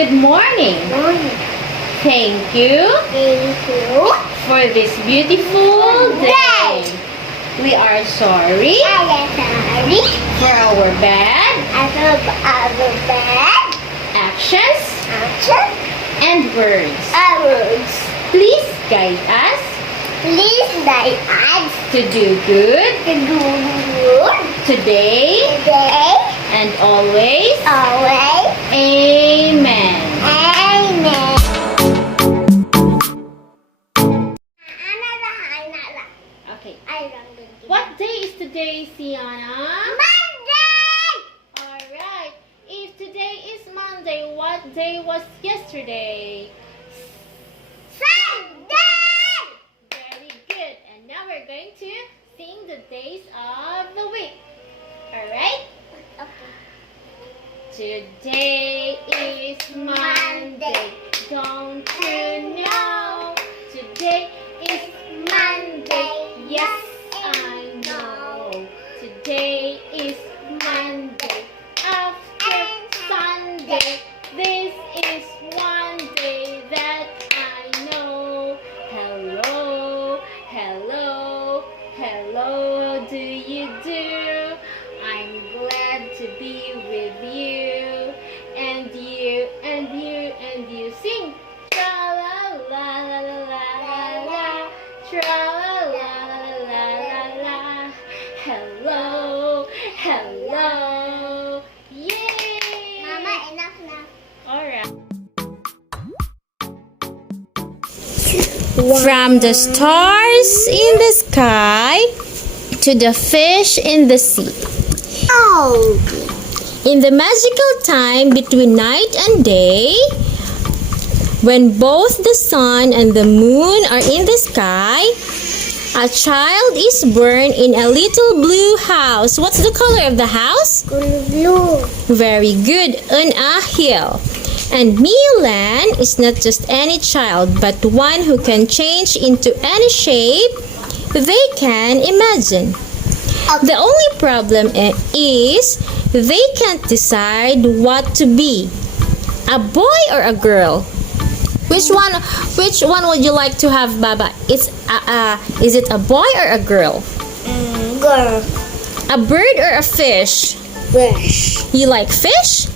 Good morning. Morning. Thank you Thank you. for this beautiful day. We are sorry I am sorry. for our bad Our bad actions action. and words. Words. Please guide us Please guide us to do good to do good today today. and always. Always. Amen. Amen. Okay. What What day is today, Siana? Monday? Alright. If today is Monday, what day was yesterday? Sunday. Very good. And now we're going to sing the days of the week. Alright? Okay. Today is Monday. Don't you know? Today is Monday. Yes, I know. Today is Monday. After Sunday, this is one day that I know. Hello, hello, hello, how do you do? I'm glad to be with you. And you, and you, and you sing. Tra la la la la la la la. Tra la la la la la la. Hello, hello. Yay! Mama, enough now. Alright. From the stars in the sky to the fish in the sea. Oh. In the magical time between night and day, when both the sun and the moon are in the sky, a child is born in a little blue house. What's the color of the house? Blue. Very good, on a hill. And Milan is not just any child, but one who can change into any shape they can imagine. The only problem is they can't decide what to be, a boy or a girl. Which one would you like to have, Baba? Is it a boy or a girl? Girl. A bird or a fish? Fish. You like fish?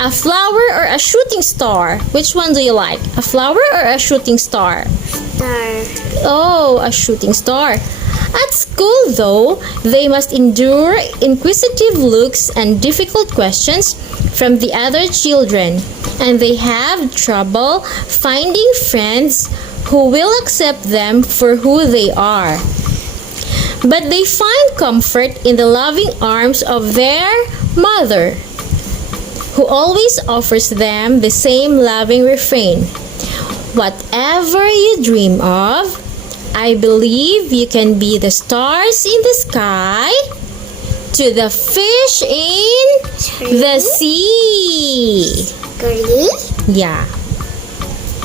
A flower or a shooting star? Which one do you like? A flower or a shooting star? Star. Oh, a shooting star. At school, though, they must endure inquisitive looks and difficult questions from the other children, and they have trouble finding friends who will accept them for who they are. But they find comfort in the loving arms of their mother, who always offers them the same loving refrain. Whatever you dream of, I believe you can be the stars in the sky to the fish in the sea. Green. Yeah.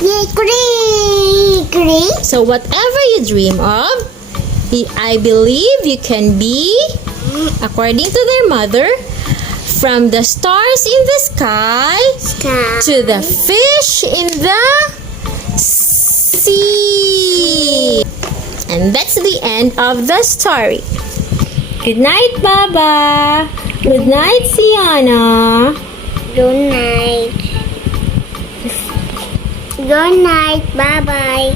Yeah, green. So whatever you dream of, I believe you can be, according to their mother, from the stars in the sky to the fish in the sea. And that's the end of the story. Good night, Baba. Good night, Siana. Good night. Good night. Bye-bye.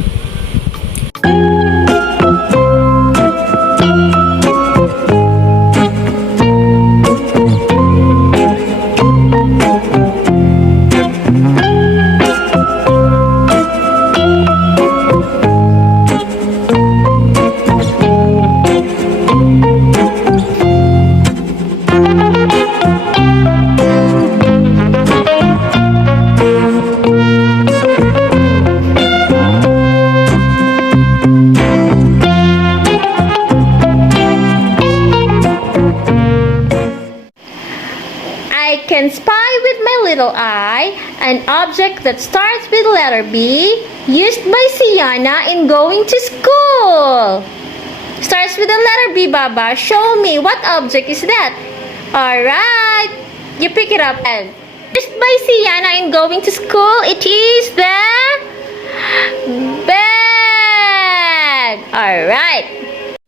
I can spy with my little eye an object that starts with letter B, used by Siana in going to school. Starts with the letter B, Baba. Show me, what object is that? Alright, you pick it up and Dressed by Sienna in going to school, it is the bed. Alright.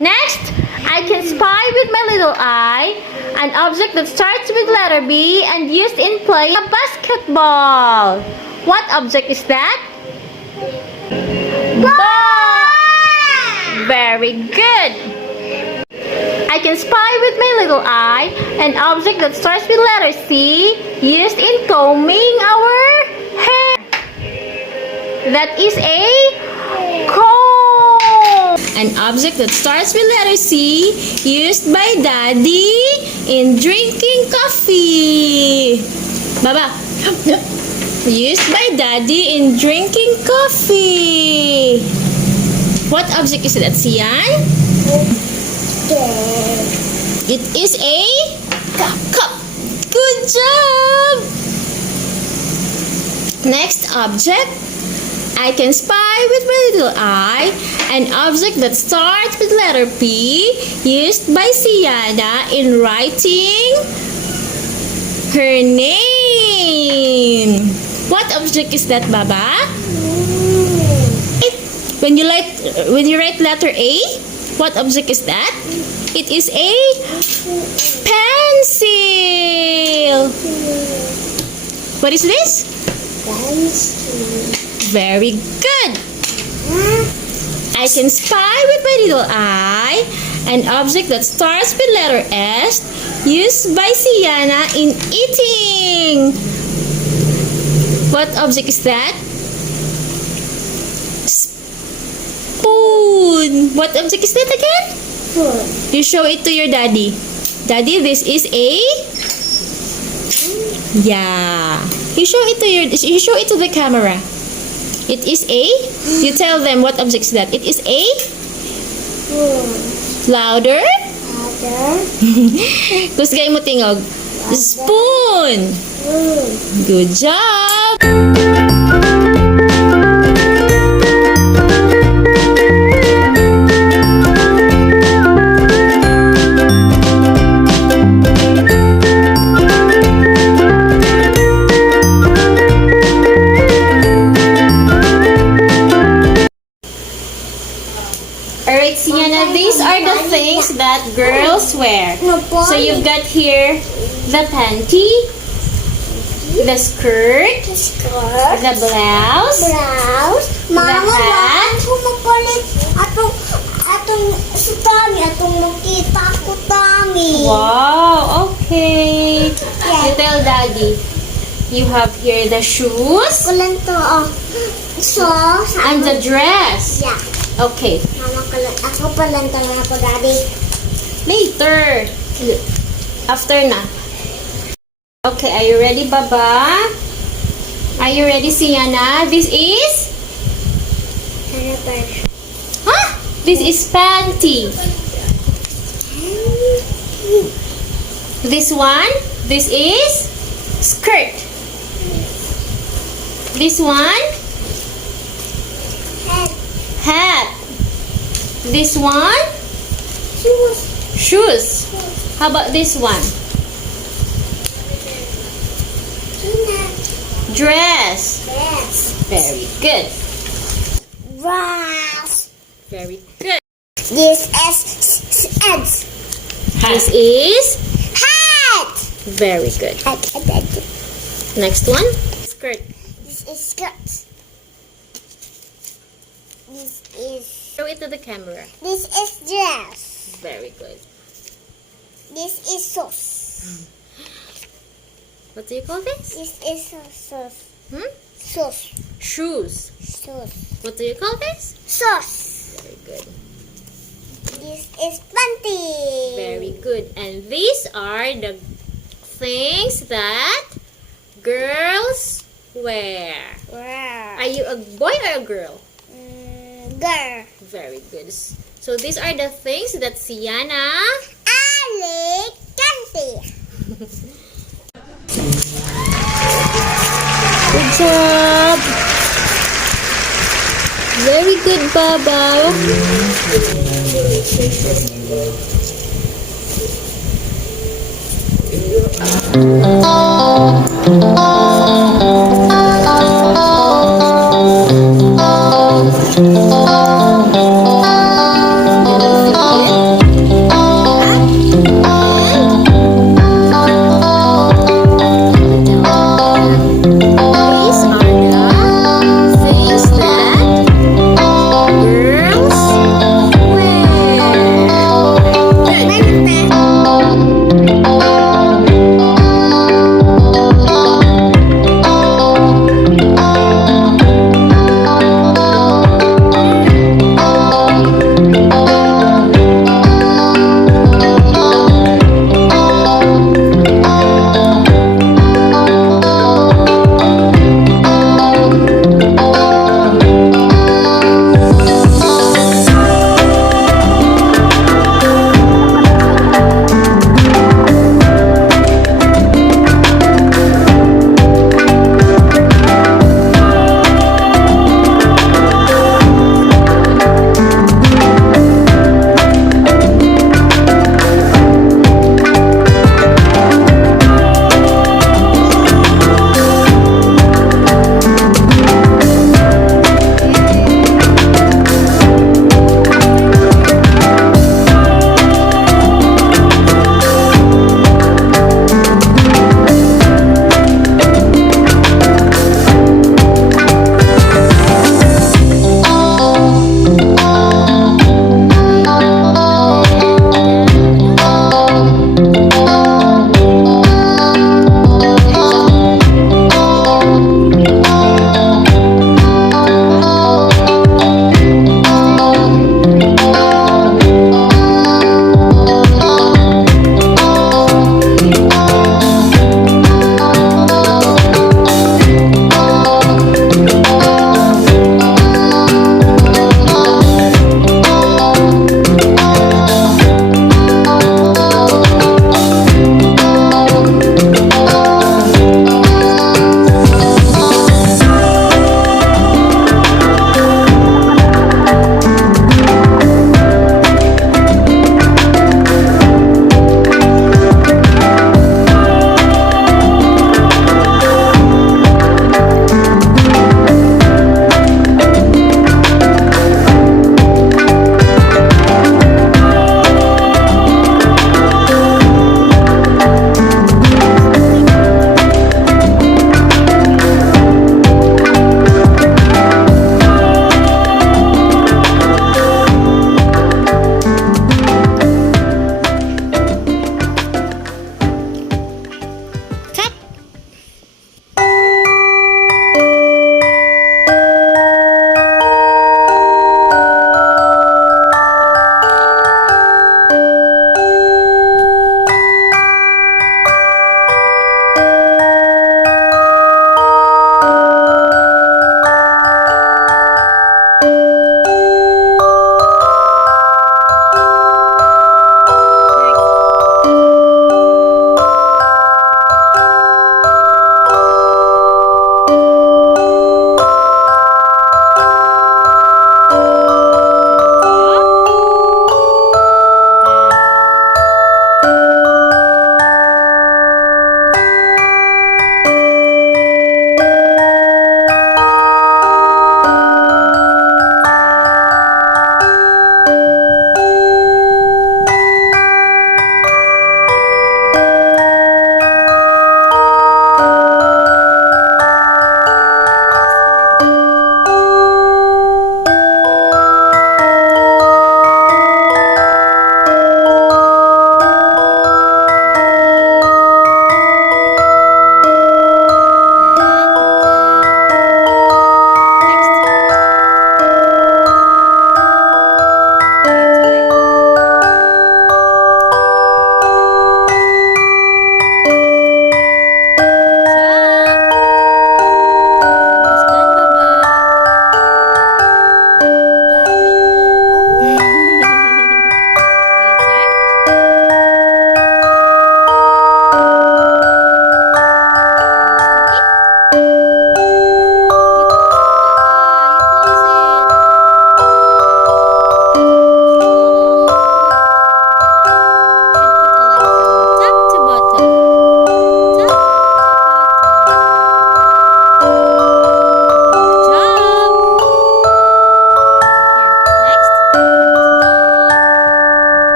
Next, I can spy with my little eye an object that starts with letter B and used in playing a basketball. What object is that? Ball! Very good. I can spy with my little eye an object that starts with letter C used in combing our hair. That is a comb. An object that starts with letter C used by Daddy in drinking coffee. Baba. Used by Daddy in drinking coffee. What object is that, Sian? It is a cup. Good job! Next object. I can spy with my little eye an object that starts with letter P used by Sienna in writing her name. What object is that, Baba? When you write letter A, what object is that? It is a pencil. What is this? Pencil. Very good. I can spy with my little eye an object that starts with letter S used by Sienna in eating. What object is that? Spoon. What object is that again? Food. You show it to your daddy. Daddy, this is a... Yeah. You show it to the camera. It is a... You tell them what object is that. It is a... Food. Louder. Louder. Kusgay mo tingog. Spoon. Food. Good job. Alright, Sienna, these are the things that girls wear. So you've got here the panty, the skirt, Skirt. the blouse, Blouse. Mama, hat. mapalit atong si Tommy, atong makita ko Tommy. Wow, okay. You tell daddy. You have here the shoes Kulang to, oh. So, and the dress. yeah. Okay, Mama, ako palang lang ako, Daddy. later. After na. Okay, are you ready, Baba? Are you ready, Sienna? This is? Huh? This is panty. This one? This is skirt. This one? Hat. This one? Shoes. How about this one? Dress. Yes. Very good. Brass. Very good. This is heads. This is Hat. very good. Hat. Next one. Skirt. This is skirt. This is Show it to the camera. this is dress. Very good. This is sauce. What do you call this? This is sauce. Hmm? Sauce. Shoes. Sauce. What do you call this? Sauce. Very good. This is panty. Very good. And these are the things that girls wear. Wow. Are you a boy or a girl? Girl. Very good. So these are the things that Sienna... Ali candy. Good job! Very good, Baba.